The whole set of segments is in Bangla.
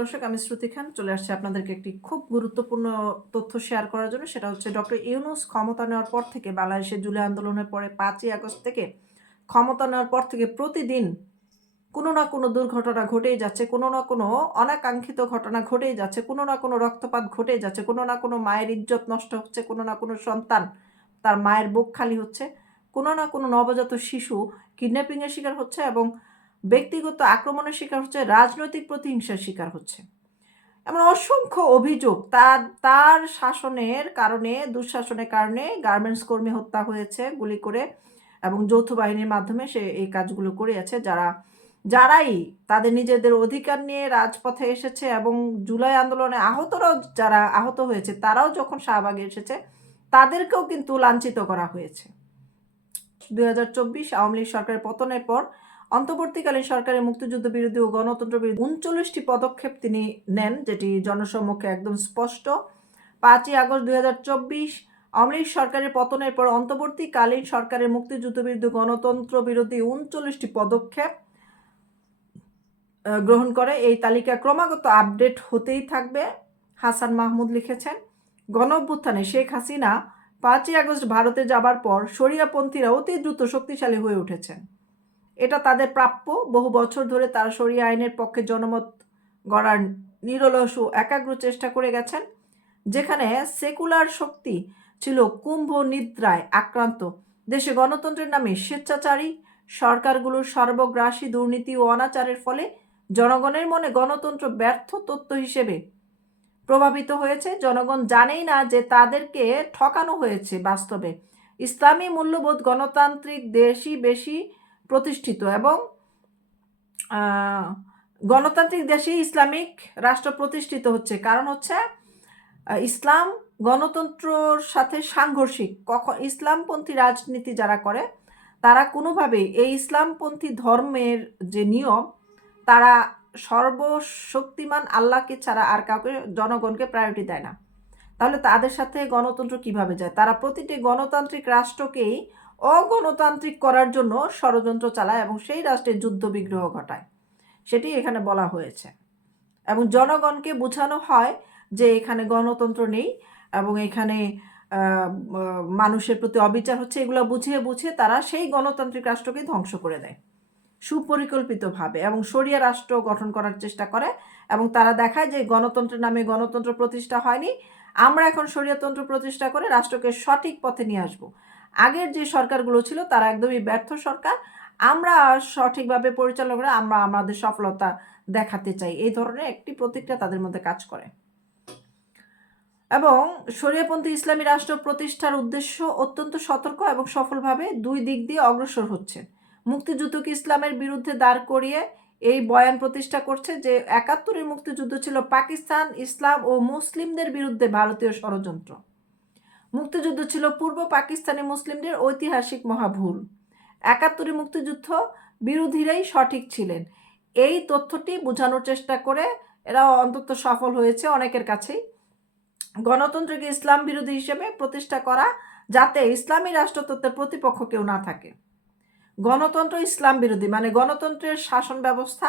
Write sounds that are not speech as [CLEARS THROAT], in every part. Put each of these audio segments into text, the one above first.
দর্শক, আমি শ্রুতি খান। চলে আসছি আপনাদেরকে একটি খুব গুরুত্বপূর্ণ তথ্য শেয়ার করার জন্য। সেটা হচ্ছে ডক্টর ইউনুস ক্ষমতা নেওয়ার পর থেকে, বাংলাদেশে জুলাই আন্দোলনের পরে পাঁচই আগস্ট থেকে ক্ষমতা নেওয়ার পর থেকে প্রতিদিন কোনো না কোনো দুর্ঘটনা ঘটেই যাচ্ছে, কোনো না কোনো অনাকাঙ্ক্ষিত ঘটনা ঘটেই যাচ্ছে, কোনো না কোনো রক্তপাত ঘটেই যাচ্ছে, কোনো না কোনো মায়ের ইজ্জত নষ্ট হচ্ছে, কোনো না কোনো সন্তান তার মায়ের বুক খালি হচ্ছে, কোনো না কোনো নবজাত শিশু কিডন্যাপিংয়ের শিকার হচ্ছে এবং ব্যক্তিগত আক্রমণের শিকার হচ্ছে, রাজনৈতিক প্রতিহিংসার শিকার হচ্ছে। এমন অসংখ্য অভিযোগ তার তার শাসনের কারণে, দুঃশাসনের কারণে গার্মেন্টস কর্মী হত্যা হয়েছে, গুলি করে এবং যৌথ বাহিনীর মাধ্যমে সে এই কাজগুলো করিয়াছে যারা, যারাই তাদের নিজেদের অধিকার নিয়ে রাজপথে এসেছে এবং জুলাই আন্দোলনে আহতরাও যারা আহত হয়েছে, তারাও যখন শাহবাগে এসেছে, তাদেরকেও কিন্তু লাঞ্ছিত করা হয়েছে। দুই হাজার চব্বিশ আওয়ামী লীগ সরকারের পতনের পর অন্তর্বর্তীকালীন সরকারের মুক্তিযুদ্ধ বিরোধী ও গণতন্ত্র বিরোধী উনচল্লিশটি পদক্ষেপ তিনি নেন, যেটি জনসম্মুখে একদম স্পষ্ট। পাঁচই আগস্ট দুই হাজার চব্বিশ, আওয়ামী লীগ সরকারের পতনের পর অন্তর্বর্তীকালীন সরকারের মুক্তিযুদ্ধ বিরোধী গণতন্ত্র বিরোধী উনচল্লিশটি পদক্ষেপ গ্রহণ করে। এই তালিকা ক্রমাগত আপডেট হতেই থাকবে, হাসান মাহমুদ লিখেছেন। গণ অভ্যুত্থানে শেখ হাসিনা পাঁচই আগস্ট ভারতে যাবার পর শরিয়াপন্থীরা অতি দ্রুত শক্তিশালী হয়ে উঠেছেন। এটা তাদের প্রাপ্য। বহু বছর ধরে তারা শরিয়া আইনের পক্ষে জনমত গড়ার নিরলস ও একাগ্র চেষ্টা করে গেছেন, যেখানে সেকুলার শক্তি ছিল কুম্ভ নিদ্রায় আক্রান্ত। দেশে গণতন্ত্রের নামে স্বেচ্ছাচারী সরকারগুলোর সর্বগ্রাসী দুর্নীতি ও অনাচারের ফলে জনগণের মনে গণতন্ত্র ব্যর্থ তত্ত্ব হিসেবে প্রভাবিত হয়েছে। জনগণ জানেই না যে তাদেরকে ঠকানো হয়েছে বাস্তবে। ইসলামী মূল্যবোধ গণতান্ত্রিক দেশই বেশি প্রতিষ্ঠিত এবং গণতান্ত্রিক দেশে ইসলামিক রাষ্ট্র প্রতিষ্ঠিত হচ্ছে। কারণ হচ্ছে ইসলাম গণতন্ত্রর সাথে সাংঘর্ষিক। কখন ইসলামপন্থী রাজনীতি যারা করে, তারা কোনোভাবেই এই ইসলামপন্থী ধর্মের যে নিয়ম, তারা সর্বশক্তিমান আল্লাহকে ছাড়া আর কাউকে, জনগণকে প্রায়োরিটি দেয় না। তাহলে তাদের সাথে গণতন্ত্র কীভাবে যায়? তারা প্রতিটি গণতান্ত্রিক রাষ্ট্রকেই অগণতান্ত্রিক করার জন্য ষড়যন্ত্র চালায় এবং সেই রাষ্ট্রে যুদ্ধ বিগ্রহ ঘটায়। সেটি এখানে বলা হয়েছে। এবং জনগণকে বোঝানো হয় যে এখানে গণতন্ত্র নেই এবং এখানে মানুষের প্রতি অবিচার হচ্ছে, এগুলো বুঝিয়ে বুঝিয়ে তারা সেই গণতান্ত্রিক রাষ্ট্রকে ধ্বংস করে দেয়। সুপরিকল্পিতভাবে এবং শরিয়া রাষ্ট্র গঠন করার চেষ্টা করে এবং তারা দেখায় যে গণতন্ত্রের নামে গণতন্ত্র প্রতিষ্ঠা হয়নি। আমরা এখন শরিয়াতন্ত্র প্রতিষ্ঠা করে রাষ্ট্রকে সঠিক পথে নিয়ে আসব। আগের যে সরকারগুলো ছিল, তারা একদমই ব্যর্থ সরকার। আমরা সঠিকভাবে পরিচালনা করে আমরা আমাদের সফলতা দেখাতে চাই। এই ধরনের একটি প্রতিক্রিয়া তাদের মধ্যে কাজ করে। এবং শরিয়াপন্থী ইসলামী রাষ্ট্র প্রতিষ্ঠার উদ্দেশ্য অত্যন্ত সতর্ক এবং সফলভাবে দুই দিক দিয়ে অগ্রসর হচ্ছে। মুক্তিযুদ্ধকে ইসলামের বিরুদ্ধে দাঁড় করিয়ে এই বয়ান প্রতিষ্ঠা করছে যে, একাত্তরের মুক্তিযুদ্ধ ছিল পাকিস্তান, ইসলাম ও মুসলিমদের বিরুদ্ধে ভারতীয় ষড়যন্ত্র। মুক্তিযুদ্ধ ছিল পূর্ব পাকিস্তানি মুসলিমদের ঐতিহাসিক মহাভুল। একাত্তরে মুক্তিযুদ্ধ বিরোধীরাই সঠিক ছিলেন। এই তথ্যটি বোঝানোর চেষ্টা করে এরা অন্তত সফল হয়েছে অনেকের কাছেই। গণতন্ত্রকে ইসলাম বিরোধী হিসেবে প্রতিষ্ঠা করা যাতে ইসলামী রাষ্ট্রতত্ত্বের প্রতিপক্ষ কেউ না থাকে। গণতন্ত্র ইসলাম বিরোধী মানে গণতন্ত্রের শাসন ব্যবস্থা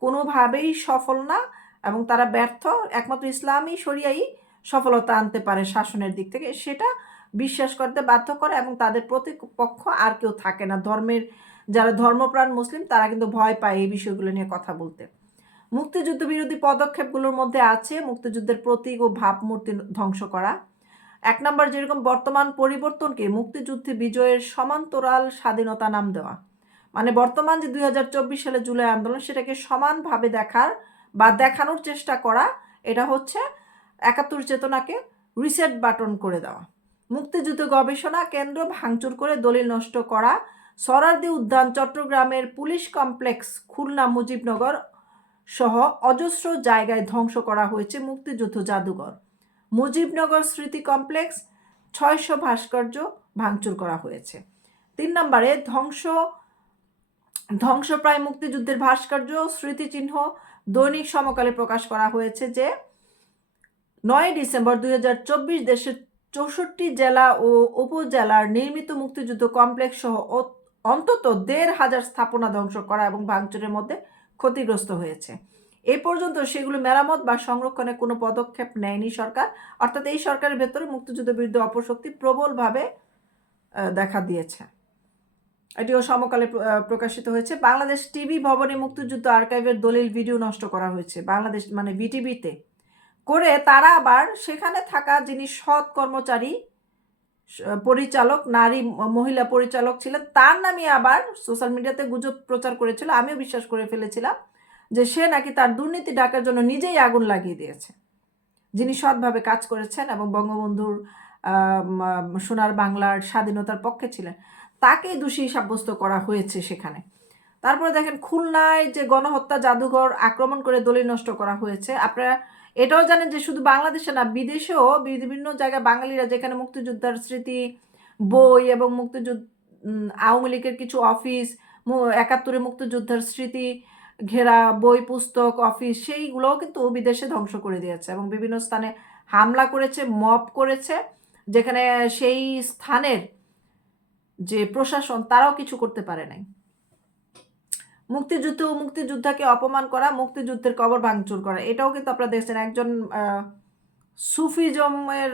কোনোভাবেই সফল না এবং তারা ব্যর্থ। একমাত্র ইসলামী শরিয়াই সফলতা আনতে পারে শাসনের দিক থেকে, সেটা বিশ্বাস করতে বাধ্য করে এবং তাদের প্রতিপক্ষ আর কেউ থাকে না। ধর্মের, যারা ধর্মপ্রাণ মুসলিম, তারা কিন্তু ভয় পায় এই বিষয়গুলো নিয়ে কথা বলতে। মুক্তিযুদ্ধ বিরোধী পদক্ষেপগুলোর মধ্যে আছে মুক্তিযুদ্ধের প্রতীক ও ভাবমূর্তি ধ্বংস করা। এক নম্বর, যেরকম বর্তমান পরিবর্তনকে মুক্তিযুদ্ধে বিজয়ের সমান্তরাল স্বাধীনতা নাম দেওয়া। মানে বর্তমান যে দুই হাজার চব্বিশ সালে জুলাই আন্দোলন, সেটাকে সমানভাবে দেখার বা দেখানোর চেষ্টা করা, এটা হচ্ছে একাত্তর চেতনাকে রিসেট বাটন করে দেওয়া। মুক্তিযুদ্ধ গবেষণা কেন্দ্র ভাঙচুর করে দলিল নষ্ট করা, সরারদি উদ্যান, চট্টগ্রামের পুলিশ কমপ্লেক্স, খুলনা, মুজিবনগর সহ অজস্র জায়গায় ধ্বংস করা হয়েছে মুক্তিযুদ্ধ জাদুঘর। মুজিবনগর স্মৃতি কমপ্লেক্স, ছয়শো ভাস্কর্য ভাঙচুর করা হয়েছে। তিন নম্বরে, ধ্বংস, ধ্বংসপ্রায় মুক্তিযুদ্ধের ভাস্কর্য, স্মৃতিচিহ্ন দৈনিক সমকালে প্রকাশ করা হয়েছে যে নয় ডিসেম্বর দুই হাজার চব্বিশ দেশের চৌষট্টি জেলা ও উপজেলার নির্মিত মুক্তিযুদ্ধ কমপ্লেক্স সহ অন্তত দেড় হাজার স্থাপনা ধ্বংস করা এবং ভাঙচুরের মধ্যে ক্ষতিগ্রস্ত হয়েছে। এ পর্যন্ত সেগুলো মেরামত বা সংরক্ষণে কোনো পদক্ষেপ নেয়নি সরকার, অর্থাৎ এই সরকারের ভেতরে মুক্তিযুদ্ধ বিরুদ্ধে অপশক্তি প্রবলভাবে দেখা দিয়েছে। এটিও সমকালে প্রকাশিত হয়েছে। বাংলাদেশ টিভি ভবনে মুক্তিযুদ্ধ আর্কাইভের দলিল ভিডিও নষ্ট করা হয়েছে। বাংলাদেশ মানে বিটিভিতে করে তারা আবার সেখানে থাকা যিনি সৎ কর্মচারী পরিচালক, নারী মহিলা পরিচালক ছিলেন, তার নামে আবার সোশ্যাল মিডিয়াতে গুজব প্রচার করেছিল, আমিও বিশ্বাস করে ফেলেছিলাম যে সে নাকি তার দুর্নীতি ডাকার জন্য নিজেই আগুন লাগিয়ে দিয়েছে। যিনি সৎভাবে কাজ করেছেন এবং বঙ্গবন্ধুর সোনার বাংলার স্বাধীনতার পক্ষে ছিলেন, তাকেই দোষী সাব্যস্ত করা হয়েছে সেখানে। তারপরে দেখেন খুলনায় যে গণহত্যা জাদুঘর আক্রমণ করে দলিল নষ্ট করা হয়েছে, আপনারা এটাও জানেন যে শুধু বাংলাদেশে না, বিদেশেও বিভিন্ন জায়গায় বাঙালিরা যেখানে মুক্তিযোদ্ধার স্মৃতি, বই এবং মুক্তিযুদ্ধ আওয়ামী লীগের কিছু অফিস একাত্তরে মুক্তিযোদ্ধার স্মৃতি, ঘেরা বই, পুস্তক, অফিস, সেইগুলোও কিন্তু বিদেশে ধ্বংস করে দিয়েছে এবং বিভিন্ন স্থানে হামলা করেছে মপ করেছে, যেখানে সেই স্থানের যে প্রশাসন, তারাও কিছু করতে পারে নাই। মুক্তিযুদ্ধ ও মুক্তিযোদ্ধাকে অপমান করা, মুক্তিযুদ্ধের কবর ভাঙচুর করা। এটাও কিন্তু আপনারা দেখছেন। একজন সুফিজমের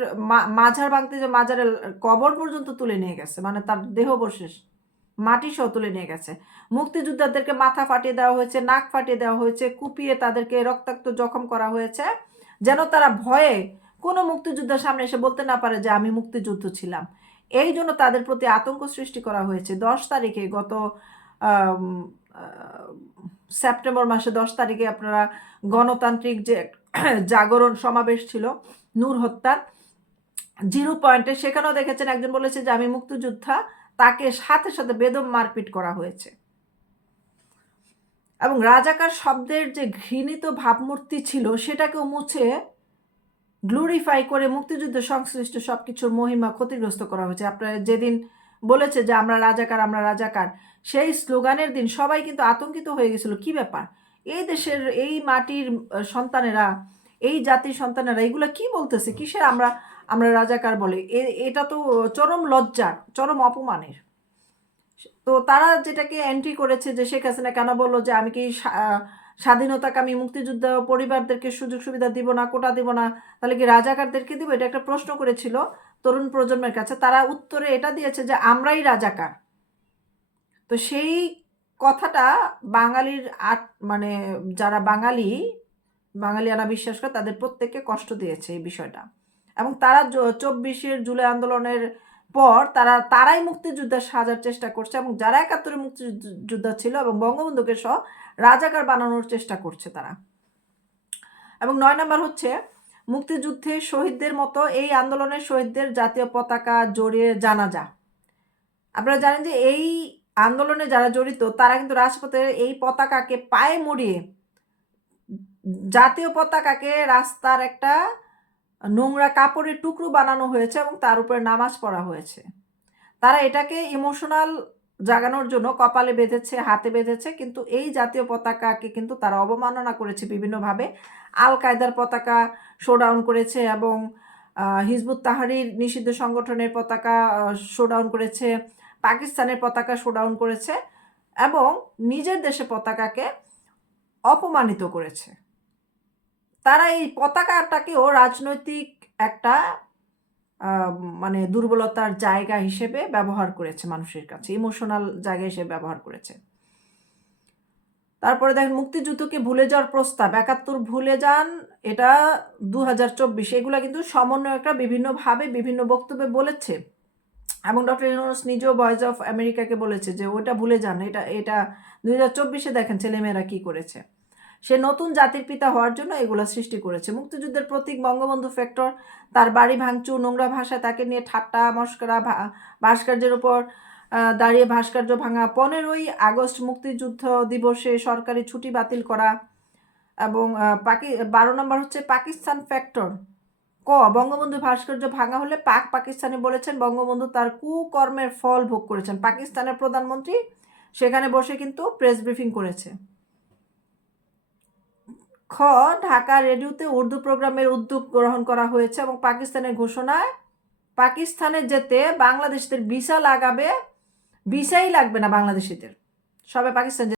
মাঝার ভাঙতে যে মাজারের কবর পর্যন্ত তুলে নিয়ে গেছে মানে তার দেহবশেষ মাটি সহ তুলে নিয়ে গেছে। মুক্তিযোদ্ধাদেরকে মাথা ফাটিয়ে দেওয়া হয়েছে, নাক ফাটিয়ে দেওয়া হয়েছে, কুপিয়ে তাদেরকে রক্তাক্ত জখম করা হয়েছে, যেন তারা ভয়ে কোনো মুক্তিযোদ্ধার সামনে এসে বলতে না পারে যে আমি মুক্তিযুদ্ধ ছিলাম। এই জন্য তাদের প্রতি আতঙ্ক সৃষ্টি করা হয়েছে। দশ তারিখে গত সেপ্টেম্বর মাসে দশ তারিখে আপনারা গণতান্ত্রিক যে [CLEARS THROAT] জাগরণ সমাবেশ ছিল, নূর হত্যার, জিরো পয়েন্টে সেখানেও দেখেছেন একজন বলেছে যে আমি মুক্তিযোদ্ধা, তাকে সাথে সাথে বেদম মারপিট করা হয়েছে। এবং রাজাকার শব্দের যে ঘৃণিত ভাবমূর্তি ছিল, সেটাকেও মুছে গ্লোরিফাই করে মুক্তিযুদ্ধ সংশ্লিষ্ট সব কিছুর মহিমা ক্ষতিগ্রস্ত করা হয়েছে। আপনারা যেদিন বলেছে যে আমরা রাজাকার আমরা রাজাকার সেই স্লোগানের দিন সবাই কিন্তু আতঙ্কিত হয়ে গেছিল। কি ব্যাপার? এই দেশের এই মাটির সন্তানেরা, এই জাতির সন্তানেরা এগুলো কি বলতেছে? কিসের আমরা আমরা রাজাকার বলে? এটা তো চরম লজ্জার, চরম অপমানের। তো তারা যেটাকে এন্ট্রি করেছে যে শেখ হাসিনা কেন বলল যে আমি কি স্বাধীনতাকামী মুক্তিযুদ্ধ পরিবারদেরকে সুযোগ সুবিধা দিব না, কোটা দিব না, তাহলে কি রাজাকারদেরকে দিব? এটা একটা প্রশ্ন করেছিল তরুণ প্রজন্মের কাছে। তারা উত্তরে এটা দিয়েছে যে আমরাই রাজাকার। তো সেই কথাটা বাঙালির আট মানে যারা বাঙালি, বাঙালিয়ানা বিশ্বাস করে তাদের প্রত্যেককে কষ্ট দিয়েছে এই বিষয়টা। এবং তারা চব্বিশের জুলাই আন্দোলনের পর তারা, তারাই মুক্তিযুদ্ধের সাজার চেষ্টা করছে এবং যারা একাত্তরে মুক্তিযোদ্ধা ছিল এবং বঙ্গবন্ধুকে সহ রাজাকার বানানোর চেষ্টা করছে তারা। এবং নয় নম্বর হচ্ছে, মুক্তিযুদ্ধে শহীদদের মতো এই আন্দোলনের শহীদদের জাতীয় পতাকা জড়িয়ে জানাজা। আপনারা জানেন যে এই আন্দোলনে যারা জড়িত, তারা কিন্তু রাজপথে এই পতাকাকে পায়ে মুড়িয়ে, জাতীয় পতাকাকে রাস্তার একটা নোংরা কাপড়ের টুকরো বানানো হয়েছে এবং তার উপরে নামাজ পড়া হয়েছে। তারা এটাকে ইমোশনাল জাগানোর জন্য কপালে বেঁধেছে, হাতে বেঁধেছে, কিন্তু এই জাতীয় পতাকাকে কিন্তু তারা অবমাননা করেছে বিভিন্নভাবে। আল কায়দার পতাকা শোডাউন করেছে এবং হিজবুত তাহারির নিষিদ্ধ সংগঠনের পতাকা শোডাউন করেছে। পাকিস্তানের পতাকা শোডাউন করেছে এবং নিজের দেশে পতাকাকে অপমানিত করেছে। তারা এই পতাকাটাকেও রাজনৈতিক একটা মানে দুর্বলতার জায়গা হিসেবে ব্যবহার করেছে মানুষের কাছে ইমোশনাল জায়গা হিসেবে ব্যবহার করেছে। তারপরে দেখেন, মুক্তিযুদ্ধকে ভুলে যাওয়ার প্রস্তাব, একাত্তর ভুলে যান, এটা দু হাজার চব্বিশ, এগুলো কিন্তু সমন্বয়করা বিভিন্নভাবে বিভিন্ন বক্তব্যে বলেছে। এবং ডক্টর ইউনুস নিজেও ভয়েস অফ আমেরিকাকে বলেছে যে ওটা ভুলে যান, এটা এটা দুই হাজার চব্বিশে দেখেন ছেলেমেয়েরা কী করেছে। সে নতুন জাতির পিতা হওয়ার জন্য এগুলো সৃষ্টি করেছে। মুক্তিযুদ্ধের প্রতীক বঙ্গবন্ধু ফ্যাক্টর তার বাড়ি ভাঙচুর, নোংরা ভাষা তাকে নিয়ে ঠাট্টা, মস্করা ভাস্কর্যের উপর দাঁড়িয়ে ভাস্কর্য ভাঙা, পনেরোই আগস্ট মুক্তিযুদ্ধ দিবসে সরকারি ছুটি বাতিল করা এবং পাকি, বারো নম্বর হচ্ছে পাকিস্তান ফ্যাক্টর ক, বঙ্গবন্ধু ভাস্কর্য ভাঙা হলে পাক পাকিস্তানি বলেছেন বঙ্গবন্ধু তার কুকর্মের ফল ভোগ করেছেন। পাকিস্তানের প্রধানমন্ত্রী সেখানে বসে কিন্তু প্রেস ব্রিফিং করেছে। খ, ঢাকা রেডিওতে উর্দু প্রোগ্রামের উদ্যোগ গ্রহণ করা হয়েছে এবং পাকিস্তানের ঘোষণায় পাকিস্তানে যেতে বাংলাদেশদের ভিসা লাগাবে, ভিসাই লাগবে না বাংলাদেশিদের। সবাই পাকিস্তান